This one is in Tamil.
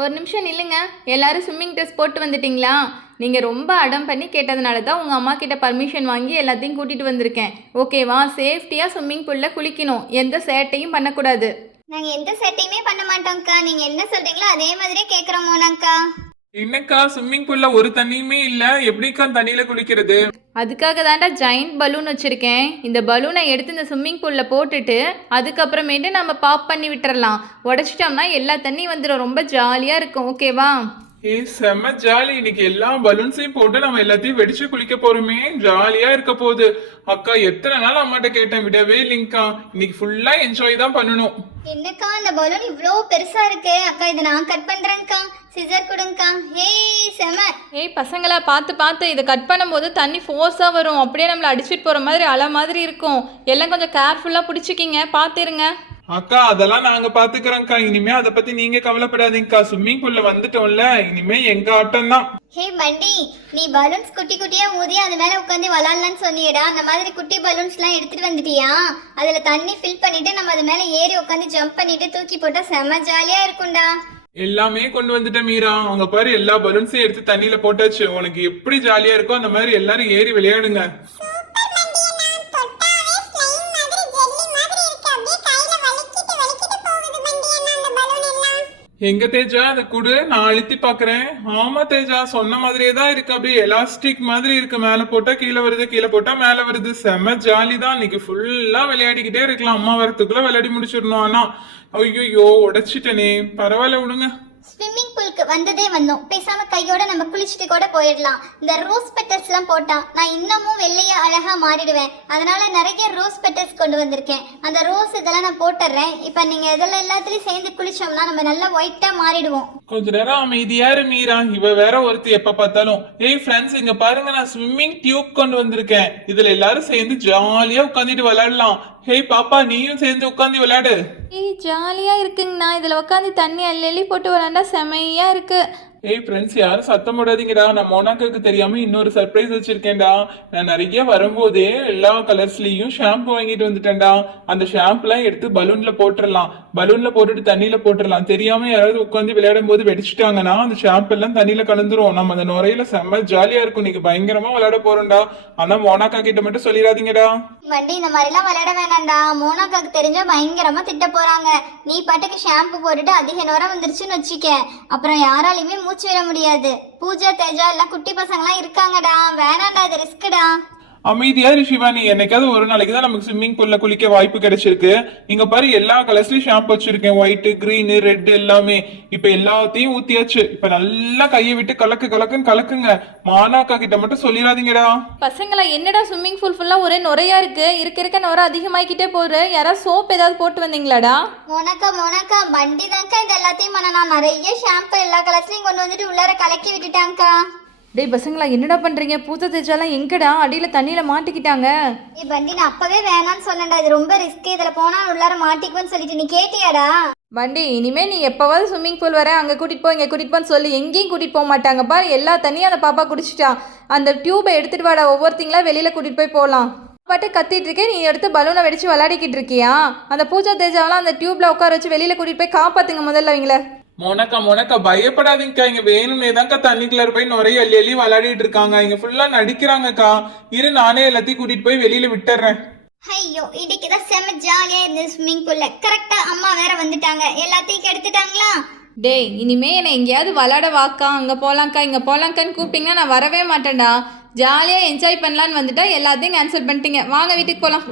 ஒரு நிமிஷம் நில்லுங்க. எல்லாரும் ஸ்விம்மிங் ட்ரெஸ் போட்டு வந்துட்டீங்களா? நீங்கள் ரொம்ப அடம் பண்ணி கேட்டதுனால தான் உங்கள் அம்மா கிட்ட பர்மிஷன் வாங்கி எல்லாத்தையும் கூட்டிகிட்டு வந்திருக்கேன். ஓகேவா? சேஃப்டியாக ஸ்விம்மிங் பூலில் குளிக்கணும். எந்த சேட்டையும் பண்ணக்கூடாது. நாங்கள் எந்த சேட்டையுமே பண்ண மாட்டோம்க்கா. நீங்கள் என்ன சொல்கிறீங்களோ அதே மாதிரியே கேட்குறோம் மோனாக்கா. என்னக்கா ஸ்விம்மிங் பூல்ல ஒரு தண்ணியுமே இல்ல, எப்படிக்கா தண்ணியில குளிக்கிறது? அதுக்காக தாண்டா ஜெயிண்ட் பலூன் வச்சுருக்கேன். இந்த பலூனை எடுத்து இந்த ஸ்விம்மிங் பூலில் போட்டுட்டு அதுக்கப்புறமேட்டு நம்ம பாப் பண்ணி விட்டுறலாம். உடச்சிட்டோம்னா எல்லா தண்ணி வந்துடும். ரொம்ப ஜாலியாக இருக்கும். ஓகேவா? செம்ம ஜாலி. இன்னைக்கு எல்லா பலூன்ஸையும் போட்டு நம்ம எல்லாத்தையும் வெடிச்சு குளிக்க போறோமே, ஜாலியா இருக்க போகுது. அக்கா எத்தனை நாள் அம்மாட்ட கேட்டேன், விடவே இல்லைங்கக்கா. இன்னைக்கு ஃபுல்லா என்ஜாய் தான் பண்ணணும். என்னக்கா அந்த பலூன் இவ்வளோ பெருசா இருக்கு. அக்கா இதை நான் கட் பண்றேன்க்கா. சிசர் கொடுங்கக்கா. செம. பசங்களா பார்த்து இதை கட் பண்ணும்போது தண்ணி ஃபோர்ஸாக வரும். அப்படியே நம்மளை அடிச்சுட்டு போகிற மாதிரி அலை மாதிரி இருக்கும். எல்லாம் கொஞ்சம் கேர்ஃபுல்லாக பிடிச்சிக்கிங்க. பார்த்துருங்க. அக்கா அதெல்லாம் நாங்க பாத்துக்கிறோம்க்கா. இனிமே அதை பத்தி நீங்க கவலைப்படாதீங்கக்கா. ஸ்விம்மிங் பூல்ல வந்துட்டோம்ல, இனிமே எங்க ஆட்டம் தான். பண்டி, நீ பலூன்ஸ் குட்டி குட்டியா ஊதி அது மேல உட்காந்து விளாட்லான்னு சொன்னியடா. அந்த மாதிரி குட்டி பலூன்ஸ் எல்லாம் எடுத்துட்டு வந்துட்டியா? அதுல தண்ணி ஃபில் பண்ணிட்டு நம்ம அது மேல ஏறி உட்காந்து ஜம்ப் பண்ணிட்டு தூக்கி போட்டா செம ஜாலியா இருக்கும்டா. எல்லாமே கொண்டு வந்துட்டேன் மீரா. அவங்க பாரு எல்லா பலூன்ஸையும் எடுத்து தண்ணியில போட்டாச்சு. உனக்கு எப்படி ஜாலியா இருக்கோ அந்த மாதிரி எல்லாரும் ஏறி விளையாடுங்க. எங்க தேஜா அதை குடு, நான் அழுத்தி பாக்குறேன். ஆமா தேஜா சொன்ன மாதிரியே தான் இருக்கு. அப்படியே எலாஸ்டிக் மாதிரி இருக்கு. மேல போட்டா கீழே வருது, கீழே போட்டா மேல வருது. செம ஜாலி தான். இன்னைக்கு ஃபுல்லா விளையாடிக்கிட்டே இருக்கலாம். அம்மா வரத்துக்குள்ள விளையாடி முடிச்சிடணும். ஆனா ஐயோ உடைச்சிட்டனே. பரவாயில்ல விடுங்க. ஸ்விம்மிங் பூலுக்கு வந்ததே வந்தோம். பேசாம கையோட நம்ம குளிச்சுட்டு கூட போயிடலாம். இந்த ரோஸ் பெட்டல்ஸ் எல்லாம் போட்டா நான் இன்னமும் வெள்ளையா அழகா மாறிடுவேன். அதனால நிறைய ரோஸ் பெட்டல்ஸ் கொண்டு வந்திருக்கேன். அந்த ரோஸ் இதெல்லாம் நான் போட்டுறேன். இப்ப நீங்க இதெல்லாம் எல்லாத்துலயும் சேர்ந்து குளிச்சோம்னா நம்ம நல்லா ஒயிட்டா மாறிடுவோம். கொஞ்ச நேரம் அமைதியாரு மீரா. இவ வேற ஒருத்தி எப்ப பார்த்தாலும். ஃப்ரெண்ட்ஸ் இங்க பாருங்க, நான் ஸ்விம்மிங் டியூப் கொண்டு வந்திருக்கேன். இதுல எல்லாரும் சேர்ந்து ஜாலியா உட்காந்துட்டு விளையாடலாம். பாப்பா நீயும் சேர்ந்து உட்காந்து விளையாடு. ஜாலியாக இருக்குங்கண்ணா. இதில் உட்காந்து தண்ணி அள்ளி போட்டு விளாண்டா செமையாக இருக்குது. ஃப்ரெண்ட்ஸ் யாரும் சத்தம் போடாதீங்கடா. நான் மோனாக்காக்கு தெரியாம இன்னொரு சர்ப்ரைஸ் வச்சிருக்கேன்டா. நான் நிறைய வரும்போதே எல்லா கலர்ஸ்லயும் ஷாம்பு வாங்கிட்டு வந்துட்டேன்டா. அந்த ஷாம்புலாம் எடுத்து பலூன்ல போட்டுடலாம். பலூன்ல போட்டுட்டு தண்ணியில போட்டுடலாம். தெரியாம யாராவது உட்காந்து விளையாடும் போது வெடிச்சிட்டாங்கன்னா அந்த ஷாம்பு எல்லாம் தண்ணியில கலந்துரும். நம்ம அந்த நுரையில செம்ம ஜாலியா இருக்கும். நீங்க பயங்கரமா விளையாட போறோம்டா. ஆனா மோனாக்கா கிட்ட மட்டும் சொல்லிடாதீங்கடா. வண்டி இந்த மாதிரி எல்லாம் விளையாட வேணாம்டா. மோனாக்காக்கு தெரிஞ்சா பயங்கரமா திட்ட போறாங்க. நீ பாட்டுக்கு ஷாம்பு போட்டுட்டு அதிக நேரம் வந்துருச்சுன்னு வச்சுக்க, அப்புறம் யாராலையுமே மூச்சு விட முடியாது. பூஜா தேஜா எல்லாம் குட்டி பசங்களாம் இருக்காங்கடா. வேணாண்டா, இது ரிஸ்க்குடா. அமைதியா சிவானி. என்னைக்காவது ஒரு நாளைக்கு தான் நமக்கு ஸ்விம்மிங் பூல்ல குளிக்க வாய்ப்பு கிடைச்சிருக்கு. இங்க பாரு எல்லா கலர்ஸ்லயும் ஷாம்பு வச்சிருக்கேன். ஒயிட், கிரீன், ரெட் எல்லாமே. இப்ப எல்லாத்தையும் ஊத்தியாச்சு. இப்ப நல்லா கையை விட்டு கலக்குன்னு கலக்குங்க. மானாக்கா கிட்ட மட்டும் சொல்லிடாதீங்கடா. பசங்களா என்னடா ஸ்விம்மிங் பூல் ஃபுல்லா ஒரே நுரையா இருக்கு. இருக்க நுரை அதிகமாகிக்கிட்டே போகுது. யாராவது சோப் ஏதாவது போட்டு வந்தீங்களாடா? மோனாக்கா வண்டி தான்க்கா இது எல்லாத்தையும் பண்ண. நிறைய ஷாம்பு எல்லா கலர்ஸ்லயும் கொண்டு வந்துட்டு உள்ளார கலக்கி விட்டுட்டாங்கக்கா. டேய் பசங்களா என்னடா பண்ணுறீங்க? பூத்த தேஜாலாம் எங்கடா? அடியில் தண்ணியில் மாட்டிக்கிட்டாங்க. வண்டி நான் அப்பவே வேணான்னு சொன்னேன்டா. இது ரொம்ப ரிஸ்க். இதில் போனால் உள்ளார மாட்டிக்குவேன்னு சொல்லிட்டு நீ கேட்டியாடா? வண்டி இனிமே நீ எப்போவாவது ஸ்விம்மிங் பூல் வர அங்கே கூட்டிகிட்டு போ, இங்கே கூட்டிகிட்டு போன்னு சொல்லி எங்கேயும் கூட்டிகிட்டு போக மாட்டாங்க. பாரு எல்லா தண்ணியும் அந்த பாப்பா குடிச்சிட்டான். அந்த டியூபை எடுத்துகிட்டு வாடா. ஒவ்வொருத்திங்களா வெளியில் கூட்டிகிட்டு போய் போகலாம். பாட்டு கத்திட்டு இருக்கேன், நீ எடுத்து பலூனை வெடிச்சு விளையாடிக்கிட்டு இருக்கியா? அந்த பூஜா தேஜாவெல்லாம் அந்த டியூப்ல உட்கார வச்சு வெளியில் கூட்டிகிட்டு போய் காப்பாற்றுங்க முதல்ல அவங்கள. மோனக்கா பயப்படாதீங்கக்கா. இங்க வேணும்னே தான்க்கா தண்ணிக்குள்ள போய் நுரைய அள்ளி விளையாடிட்டு இருக்காங்க. இங்க ஃபுல்லா நடிக்கிறாங்கக்கா. இரு நானே எல்லாத்தையும் கூட்டிட்டு போய் வெளியில விட்டுறேன். ஐயோ இன்னைக்குதான் செம்ம ஜாலியா இருந்தது ஸ்விம்மிங் பூல்ல. கரெக்டா அம்மா வேற வந்துட்டாங்க. எல்லாத்தையும் கெடுத்துட்டாங்களா? டேய் இனிமே என்னை எங்கேயாவது விளாட வாக்கா, அங்கே போகலாங்க்கா இங்கே போகலாங்க்கான்னு கூப்பிட்டீங்கன்னா நான் வரவே மாட்டேன்டா. ஜாலியாக என்ஜாய் பண்ணலான்னு வந்துட்டா எல்லாத்தையும் கேன்சல் பண்ணிட்டீங்க. வாங்க வீட்டுக்கு போகலாம்.